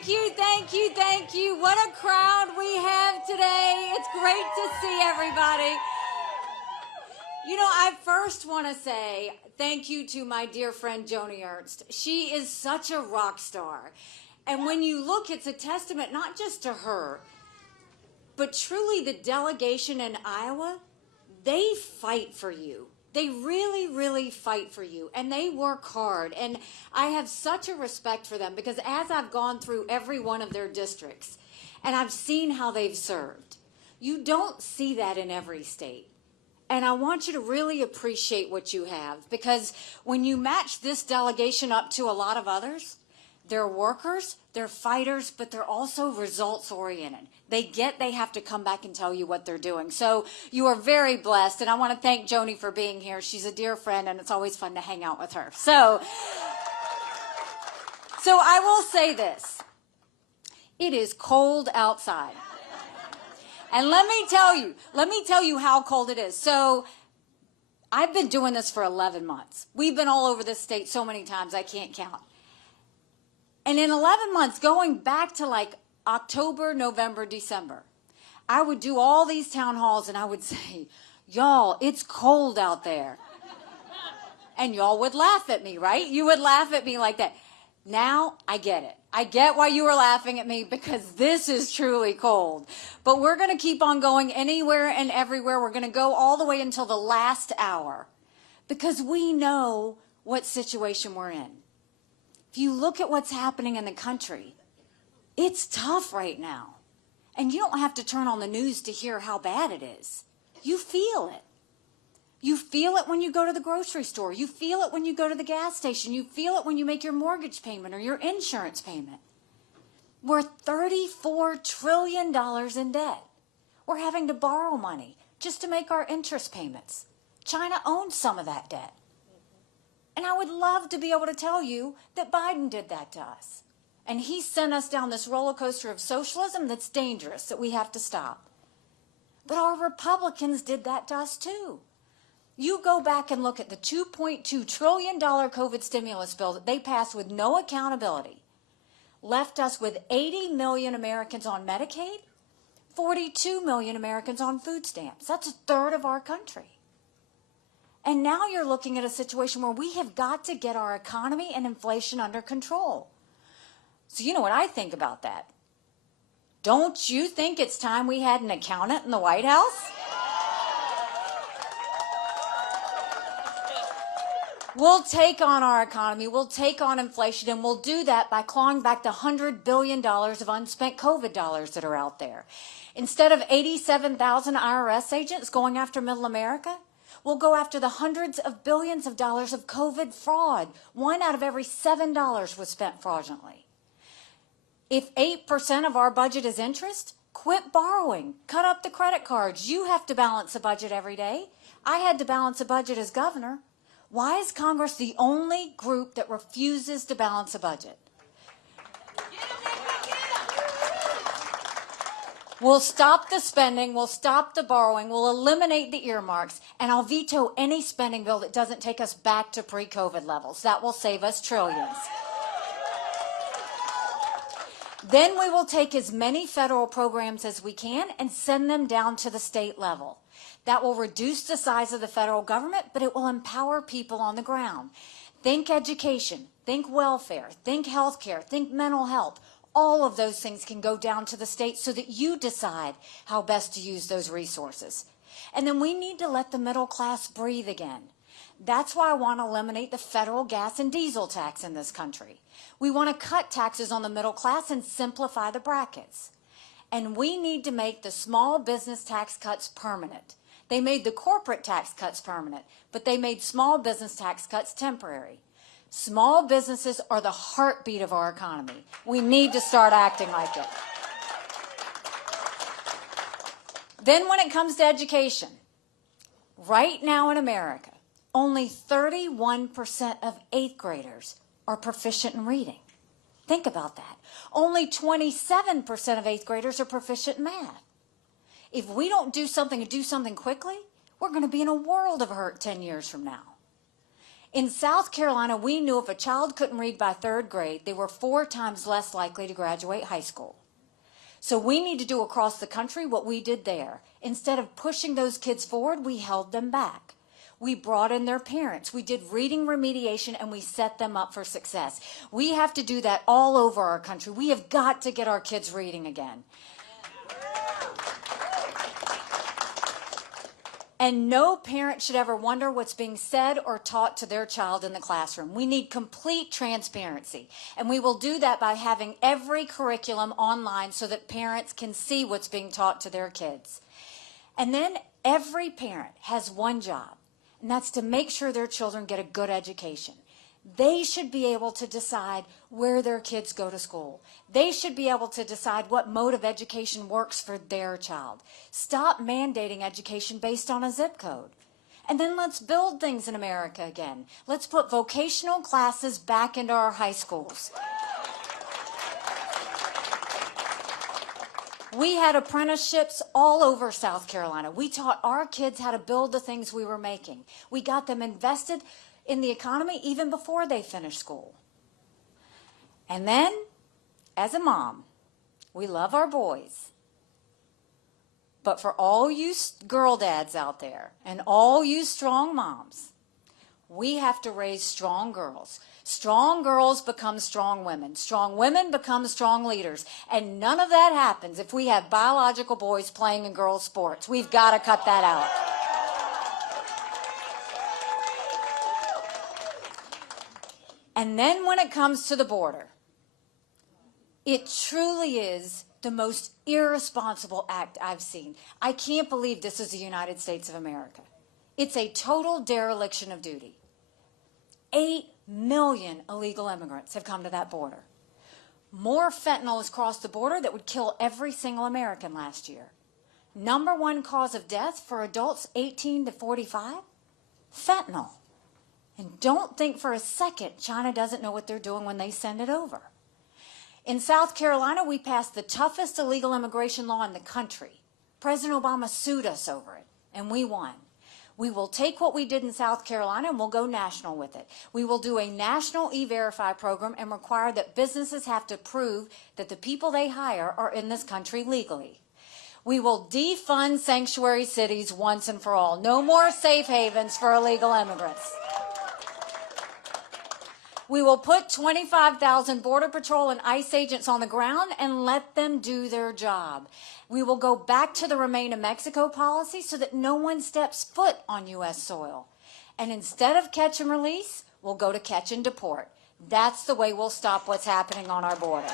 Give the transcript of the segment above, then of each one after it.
Thank you. What a crowd we have today. It's great to see everybody. You know, I first want to say thank you to my dear friend Joni Ernst. She is such a rock star. And when you look, it's a testament not just to her, but truly the delegation in Iowa, they fight for you. They really, really fight for you, and they work hard. And I have such a respect for them because as I've gone through every one of their districts and I've seen how they've served, you don't see that in every state. And I want you to really appreciate what you have, because when you match this delegation up to a lot of others, they're workers, they're fighters, but they're also results-oriented. They have to come back and tell you what they're doing. So you are very blessed, and I want to thank Joni for being here. She's a dear friend, and it's always fun to hang out with her. So I will say this. It is cold outside. And let me tell you how cold it is. So I've been doing this for 11 months. We've been all over this state so many times I can't count. And in 11 months, going back to like October, November, December, I would do all these town halls and I would say, y'all, it's cold out there. And y'all would laugh at me, right? You would laugh at me like that. Now I get it. I get why you were laughing at me, because this is truly cold. But we're going to keep on going anywhere and everywhere. We're going to go all the way until the last hour, because we know what situation we're in. If you look at what's happening in the country, it's tough right now. And you don't have to turn on the news to hear how bad it is. You feel it. You feel it when you go to the grocery store. You feel it when you go to the gas station. You feel it when you make your mortgage payment or your insurance payment. We're $34 trillion in debt. We're having to borrow money just to make our interest payments. China owns some of that debt. And I would love to be able to tell you that Biden did that to us. And he sent us down this roller coaster of socialism that's dangerous, that we have to stop. But our Republicans did that to us too. You go back and look at the $2.2 trillion COVID stimulus bill that they passed with no accountability. Left us with 80 million Americans on Medicaid, 42 million Americans on food stamps. That's a third of our country. And now you're looking at a situation where we have got to get our economy and inflation under control. So you know what I think about that? Don't you think it's time we had an accountant in the White House? We'll take on our economy, we'll take on inflation, and we'll do that by clawing back the $100 billion of unspent COVID dollars that are out there. Instead of 87,000 IRS agents going after middle America, we'll go after the hundreds of billions of dollars of COVID fraud. 1 out of every $7 was spent fraudulently. If 8% of our budget is interest, quit borrowing, cut up the credit cards. You have to balance a budget every day. I had to balance a budget as governor. Why is Congress the only group that refuses to balance a budget? We'll stop the spending, we'll stop the borrowing, we'll eliminate the earmarks, and I'll veto any spending bill that doesn't take us back to pre-COVID levels. That will save us trillions. Then we will take as many federal programs as we can and send them down to the state level. That will reduce the size of the federal government, but it will empower people on the ground. Think education, think welfare, think healthcare, think mental health. All of those things can go down to the state so that you decide how best to use those resources. And then we need to let the middle class breathe again. That's why I want to eliminate the federal gas and diesel tax in this country. We want to cut taxes on the middle class and simplify the brackets. And we need to make the small business tax cuts permanent. They made the corporate tax cuts permanent, but they made small business tax cuts temporary. Small businesses are the heartbeat of our economy. We need to start acting like it. Then when it comes to education, right now in America, only 31% of 8th graders are proficient in reading. Think about that. Only 27% of 8th graders are proficient in math. If we don't do something and do something quickly, we're going to be in a world of hurt 10 years from now. In South Carolina, we knew if a child couldn't read by 3rd grade, they were 4 times less likely to graduate high school. So we need to do across the country what we did there. Instead of pushing those kids forward, we held them back. We brought in their parents. We did reading remediation, and we set them up for success. We have to do that all over our country. We have got to get our kids reading again. And no parent should ever wonder what's being said or taught to their child in the classroom. We need complete transparency. And we will do that by having every curriculum online so that parents can see what's being taught to their kids. And then every parent has one job, and that's to make sure their children get a good education. They should be able to decide where their kids go to school. They should be able to decide what mode of education works for their child. Stop mandating education based on a zip code. And then let's build things in America again. Let's put vocational classes back into our high schools. We had apprenticeships all over South Carolina. We taught our kids how to build the things we were making. We got them invested in the economy even before they finished school. And then, as a mom, we love our boys. But for all you girl dads out there and all you strong moms, we have to raise strong girls. Strong girls become strong women. Strong women become strong leaders. And none of that happens if we have biological boys playing in girls' sports. We've got to cut that out. And then when it comes to the border, it truly is the most irresponsible act I've seen. I can't believe this is the United States of America. It's a total dereliction of duty. 8 million illegal immigrants have come to that border. More fentanyl has crossed the border that would kill every single American last year. Number 1 cause of death for adults 18 to 45? Fentanyl. And don't think for a second China doesn't know what they're doing when they send it over. In South Carolina, we passed the toughest illegal immigration law in the country. President Obama sued us over it, and we won. We will take what we did in South Carolina and we'll go national with it. We will do a national E-Verify program and require that businesses have to prove that the people they hire are in this country legally. We will defund sanctuary cities once and for all. No more safe havens for illegal immigrants. We will put 25,000 Border Patrol and ICE agents on the ground and let them do their job. We will go back to the Remain in Mexico policy so that no one steps foot on U.S. soil. And instead of catch and release, we'll go to catch and deport. That's the way we'll stop what's happening on our border.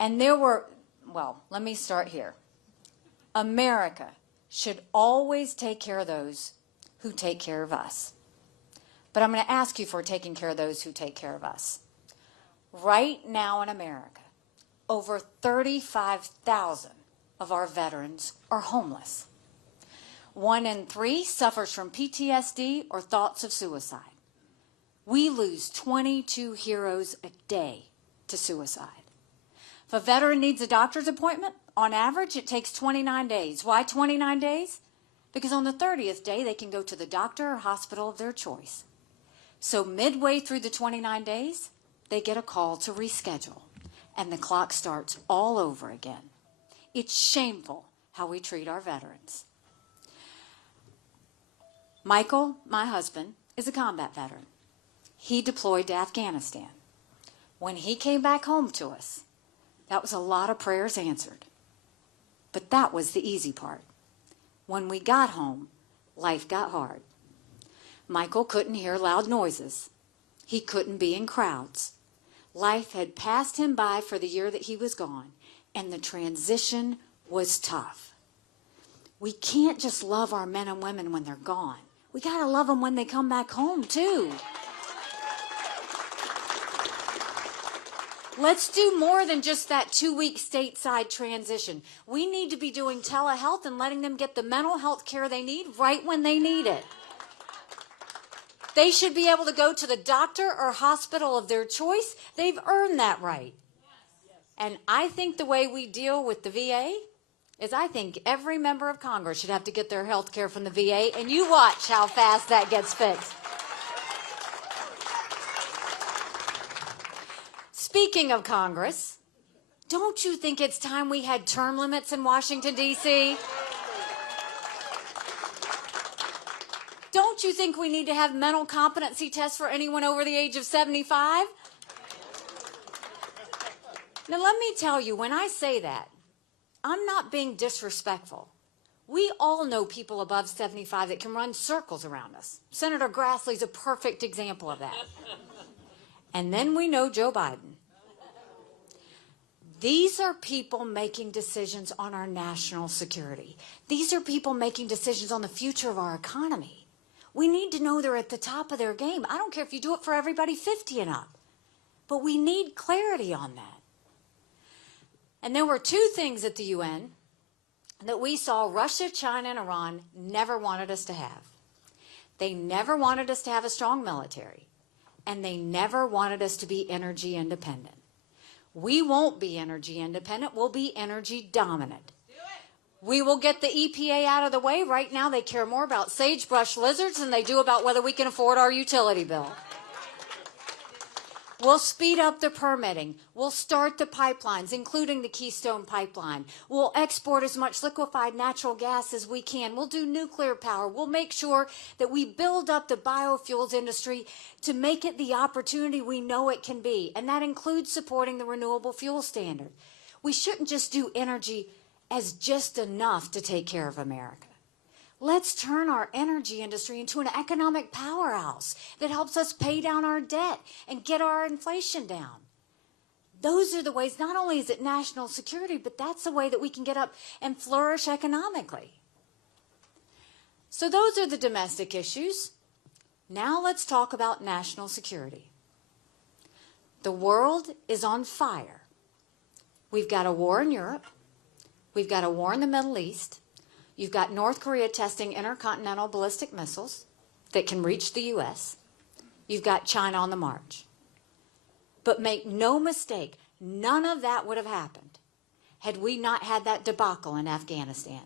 And let me start here. America should always take care of those who take care of us. But I'm going to ask you for taking care of those who take care of us. Right now in America, over 35,000 of our veterans are homeless. 1 in 3 suffers from PTSD or thoughts of suicide. We lose 22 heroes a day to suicide. If a veteran needs a doctor's appointment, on average, it takes 29 days. Why 29 days? Because on the 30th day, they can go to the doctor or hospital of their choice. So midway through the 29 days, they get a call to reschedule, and the clock starts all over again. It's shameful how we treat our veterans. Michael, my husband, is a combat veteran. He deployed to Afghanistan. When he came back home to us, that was a lot of prayers answered. But that was the easy part. When we got home, life got hard. Michael couldn't hear loud noises. He couldn't be in crowds. Life had passed him by for the year that he was gone, and the transition was tough. We can't just love our men and women when they're gone. We got to love them when they come back home, too. Let's do more than just that 2-week stateside transition. We need to be doing telehealth and letting them get the mental health care they need right when they need it. They should be able to go to the doctor or hospital of their choice. They've earned that right. And I think the way we deal with the VA is I think every member of Congress should have to get their health care from the VA, and you watch how fast that gets fixed. Speaking of Congress, don't you think it's time we had term limits in Washington, D.C.? Don't you think we need to have mental competency tests for anyone over the age of 75? Now, let me tell you, when I say that, I'm not being disrespectful. We all know people above 75 that can run circles around us. Senator Grassley's a perfect example of that. And then we know Joe Biden. These are people making decisions on our national security. These are people making decisions on the future of our economy. We need to know they're at the top of their game. I don't care if you do it for everybody 50 and up, but we need clarity on that. And there were two things at the UN that we saw Russia, China, and Iran never wanted us to have. They never wanted us to have a strong military, and they never wanted us to be energy independent. We won't be energy independent. We'll be energy dominant. We will get the EPA out of the way. Right now, they care more about sagebrush lizards than they do about whether we can afford our utility bill. We'll speed up the permitting. We'll start the pipelines, including the Keystone Pipeline. We'll export as much liquefied natural gas as we can. We'll do nuclear power. We'll make sure that we build up the biofuels industry to make it the opportunity we know it can be. And that includes supporting the renewable fuel standard. We shouldn't just do energy as just enough to take care of America. Let's turn our energy industry into an economic powerhouse that helps us pay down our debt and get our inflation down. Those are the ways, not only is it national security, but that's the way that we can get up and flourish economically. So those are the domestic issues. Now let's talk about national security. The world is on fire. We've got a war in Europe. We've got a war in the Middle East. You've got North Korea testing intercontinental ballistic missiles that can reach the U.S. You've got China on the march. But make no mistake, none of that would have happened had we not had that debacle in Afghanistan.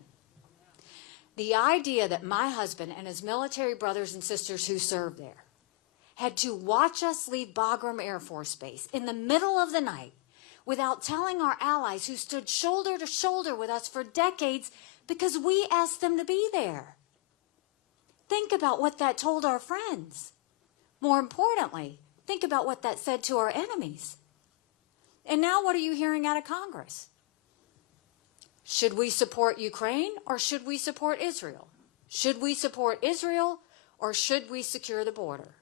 The idea that my husband and his military brothers and sisters who served there had to watch us leave Bagram Air Force Base in the middle of the night without telling our allies who stood shoulder to shoulder with us for decades because we asked them to be there. Think about what that told our friends. More importantly, think about what that said to our enemies. And now what are you hearing out of Congress? Should we support Ukraine or should we support Israel? Should we support Israel or should we secure the border?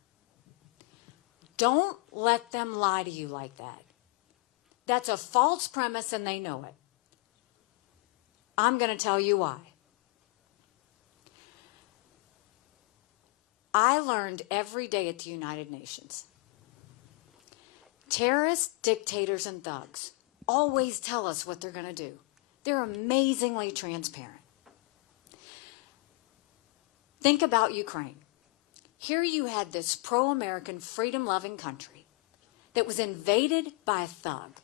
Don't let them lie to you like that. That's a false premise and they know it. I'm going to tell you why. I learned every day at the United Nations. Terrorists, dictators, and thugs always tell us what they're going to do. They're amazingly transparent. Think about Ukraine. Here you had this pro-American, freedom-loving country that was invaded by a thug.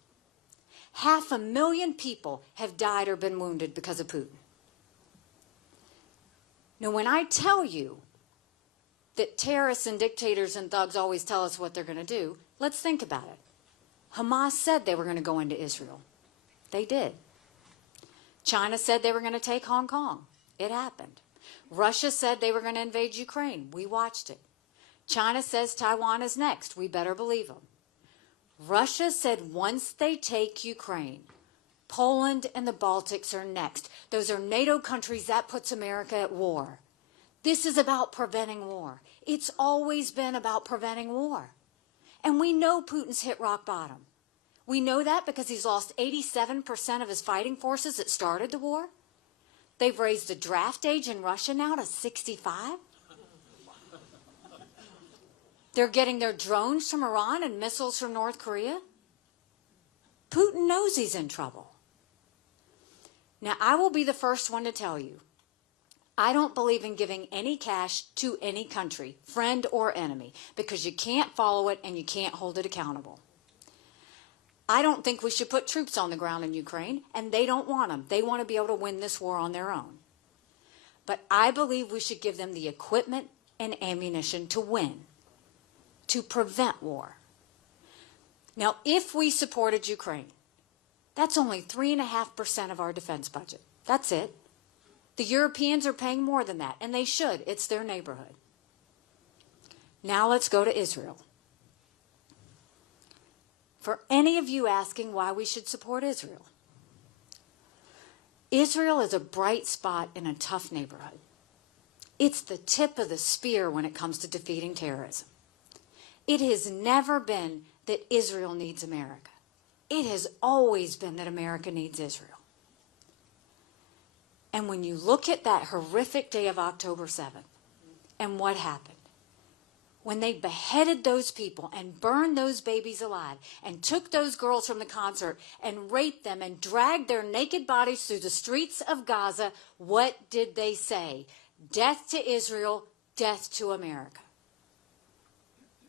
500,000 people have died or been wounded because of Putin. Now, when I tell you that terrorists and dictators and thugs always tell us what they're going to do, let's think about it. Hamas said they were going to go into Israel. They did. China said they were going to take Hong Kong. It happened. Russia said they were going to invade Ukraine. We watched it. China says Taiwan is next. We better believe them. Russia said once they take Ukraine, Poland and the Baltics are next. Those are NATO countries. That puts America at war. This is about preventing war. It's always been about preventing war. And we know Putin's hit rock bottom. We know that because he's lost 87% of his fighting forces that started the war. They've raised the draft age in Russia now to 65. They're getting their drones from Iran and missiles from North Korea. Putin knows he's in trouble. Now, I will be the first one to tell you, I don't believe in giving any cash to any country, friend or enemy, because you can't follow it and you can't hold it accountable. I don't think we should put troops on the ground in Ukraine, and they don't want them. They want to be able to win this war on their own. But I believe we should give them the equipment and ammunition to win, to prevent war. Now, if we supported Ukraine, that's only 3.5% of our defense budget. That's it. The Europeans are paying more than that, and they should. It's their neighborhood. Now let's go to Israel. For any of you asking why we should support Israel, Israel is a bright spot in a tough neighborhood. It's the tip of the spear when it comes to defeating terrorism. It has never been that Israel needs America. It has always been that America needs Israel. And when you look at that horrific day of October 7th and what happened, when they beheaded those people and burned those babies alive and took those girls from the concert and raped them and dragged their naked bodies through the streets of Gaza, what did they say? Death to Israel, death to America.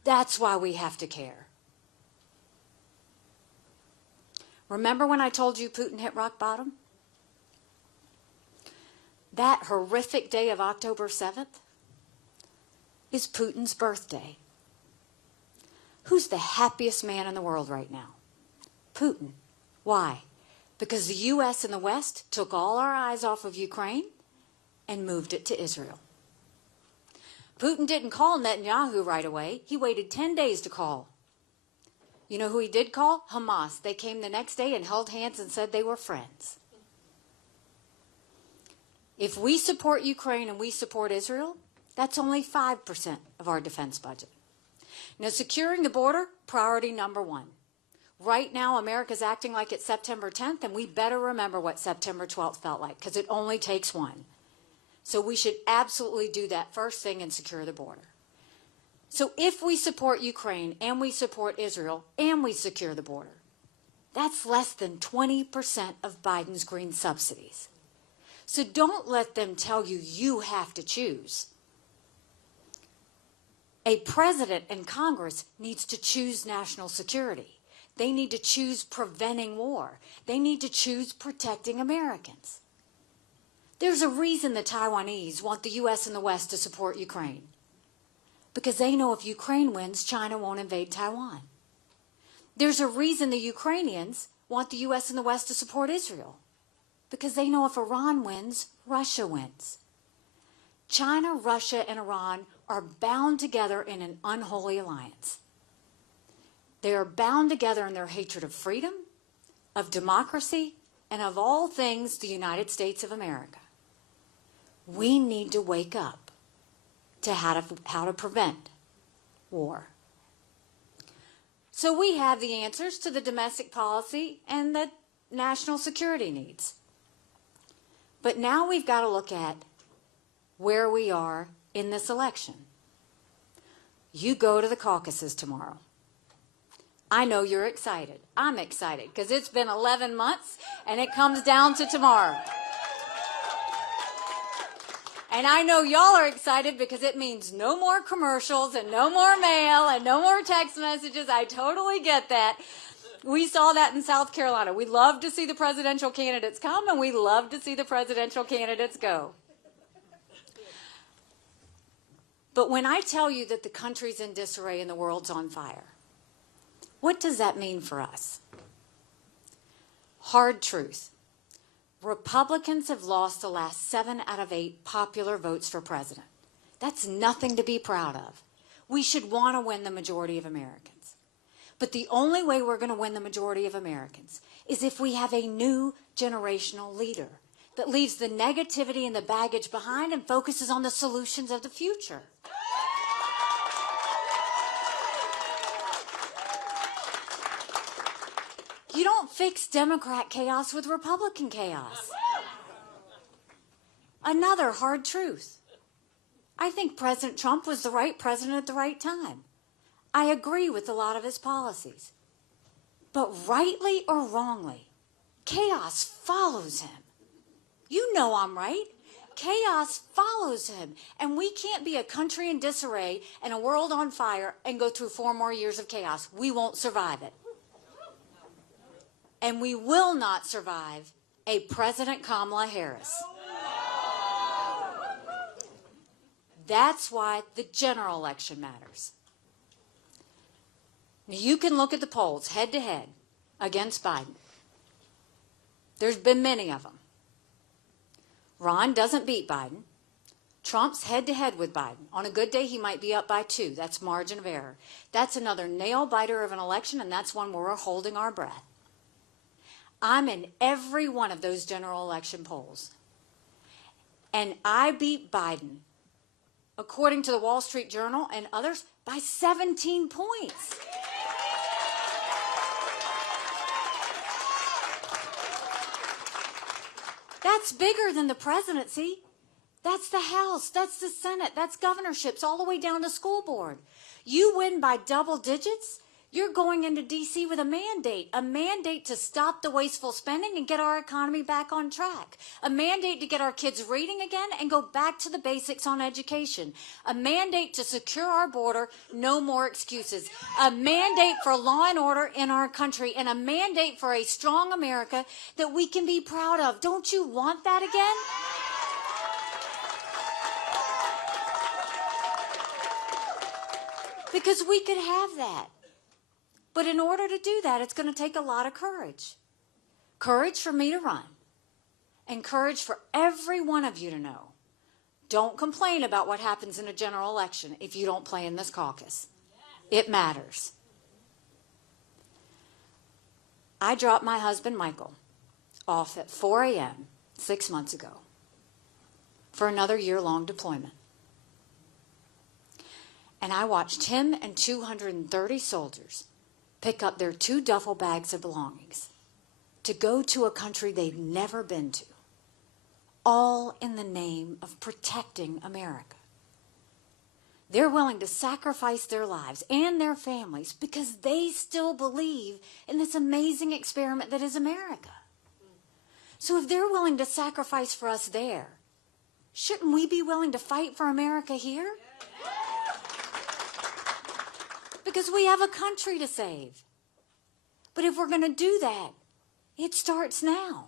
That's why we have to care. Remember when I told you Putin hit rock bottom? That horrific day of October 7th is Putin's birthday. Who's the happiest man in the world right now? Putin. Why? Because the U.S. and the West took all our eyes off of Ukraine and moved it to Israel. Putin didn't call Netanyahu right away. He waited 10 days to call. You know who he did call? Hamas. They came the next day and held hands and said they were friends. If we support Ukraine and we support Israel, that's only 5% of our defense budget. Now, securing the border, priority number one. Right now, America's acting like it's September 10th, and we better remember what September 12th felt like, because it only takes one. So we should absolutely do that first thing and secure the border. So if we support Ukraine and we support Israel and we secure the border, that's less than 20% of Biden's green subsidies. So don't let them tell you you have to choose. A president and Congress needs to choose national security. They need to choose preventing war. They need to choose protecting Americans. There's a reason the Taiwanese want the U.S. and the West to support Ukraine. Because they know if Ukraine wins, China won't invade Taiwan. There's a reason the Ukrainians want the U.S. and the West to support Israel. Because they know if Iran wins, Russia wins. China, Russia, and Iran are bound together in an unholy alliance. They are bound together in their hatred of freedom, of democracy, and of all things the United States of America. We need to wake up to how to prevent war. So we have the answers to the domestic policy and the national security needs. But now we've got to look at where we are in this election. You go to the caucuses tomorrow. I know you're excited. I'm excited because it's been 11 months and it comes down to tomorrow. And I know y'all are excited because it means no more commercials and no more mail and no more text messages. I totally get that. We saw that in South Carolina. We love to see the presidential candidates come and we love to see the presidential candidates go. But when I tell you that the country's in disarray and the world's on fire, what does that mean for us? Hard truth. Republicans have lost the last 7 out of 8 popular votes for president. That's nothing to be proud of. We should want to win the majority of Americans. But the only way we're going to win the majority of Americans is if we have a new generational leader that leaves the negativity and the baggage behind and focuses on the solutions of the future. You don't fix Democrat chaos with Republican chaos. Another hard truth. I think President Trump was the right president at the right time. I agree with a lot of his policies. But rightly or wrongly, chaos follows him. You know I'm right. Chaos follows him. And we can't be a country in disarray and a world on fire and go through 4 more years of chaos. We won't survive it. And we will not survive a President Kamala Harris. That's why the general election matters. Now, you can look at the polls head to head against Biden. There's been many of them. Ron doesn't beat Biden. Trump's head to head with Biden. On a good day, he might be up by 2. That's margin of error. That's another nail biter of an election, and that's one where we're holding our breath. I'm in every one of those general election polls. And I beat Biden, according to the Wall Street Journal and others, by 17 points. That's bigger than the presidency. That's the House, that's the Senate, that's governorships, all the way down to school board. You win by double digits, you're going into D.C. with a mandate to stop the wasteful spending and get our economy back on track, a mandate to get our kids reading again and go back to the basics on education, a mandate to secure our border, no more excuses, a mandate for law and order in our country, and a mandate for a strong America that we can be proud of. Don't you want that again? Because we could have that. But in order to do that, it's going to take a lot of courage. Courage for me to run. And courage for every one of you to know. Don't complain about what happens in a general election if you don't play in this caucus. It matters. I dropped my husband, Michael, off at 4 a.m. 6 months ago for another year-long deployment. And I watched him and 230 soldiers pick up their 2 duffel bags of belongings to go to a country they've never been to, all in the name of protecting America. They're willing to sacrifice their lives and their families because they still believe in this amazing experiment that is America. So if they're willing to sacrifice for us there, shouldn't we be willing to fight for America here? Because we have a country to save. But if we're going to do that, it starts now.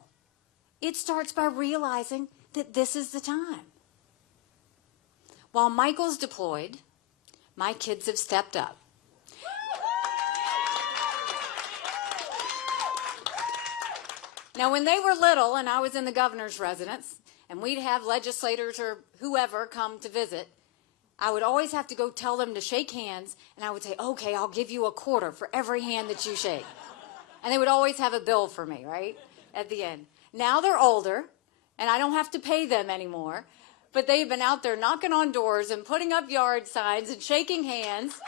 It starts by realizing that this is the time. While Michael's deployed, my kids have stepped up. Now, when they were little and I was in the governor's residence, and we'd have legislators or whoever come to visit, I would always have to go tell them to shake hands, and I would say, okay, I'll give you $0.25 for every hand that you shake. And they would always have a bill for me, right, at the end. Now they're older, and I don't have to pay them anymore, but they've been out there knocking on doors and putting up yard signs and shaking hands.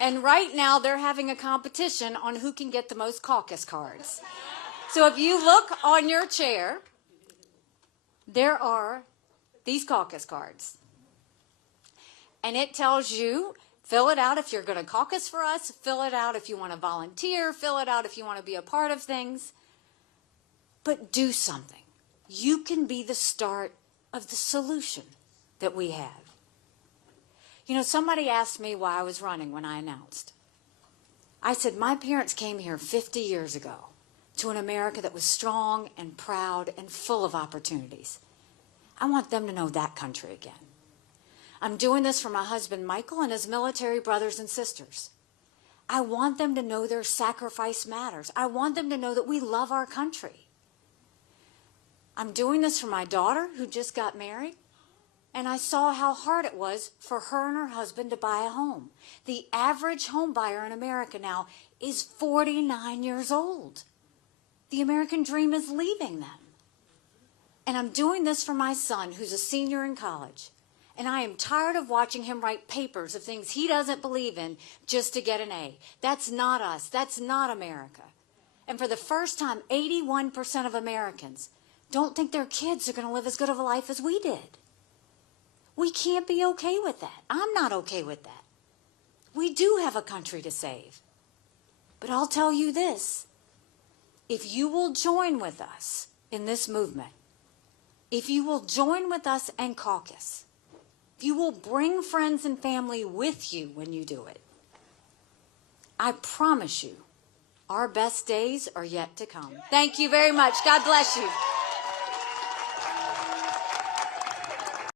And right now they're having a competition on who can get the most caucus cards. So if you look on your chair, there are these caucus cards. And it tells you, fill it out if you're going to caucus for us, fill it out if you want to volunteer, fill it out if you want to be a part of things. But do something. You can be the start of the solution that we have. You know, somebody asked me why I was running when I announced. I said, my parents came here 50 years ago to an America that was strong and proud and full of opportunities. I want them to know that country again. I'm doing this for my husband, Michael, and his military brothers and sisters. I want them to know their sacrifice matters. I want them to know that we love our country. I'm doing this for my daughter who just got married, and I saw how hard it was for her and her husband to buy a home. The average home buyer in America now is 49 years old. The American dream is leaving them. And I'm doing this for my son, who's a senior in college. And I am tired of watching him write papers of things he doesn't believe in just to get an A. That's not us. That's not America. And for the first time, 81% of Americans don't think their kids are going to live as good of a life as we did. We can't be okay with that. I'm not okay with that. We do have a country to save. But I'll tell you this. If you will join with us in this movement, if you will join with us and caucus, if you will bring friends and family with you when you do it, I promise you, our best days are yet to come. Thank you very much. God bless you.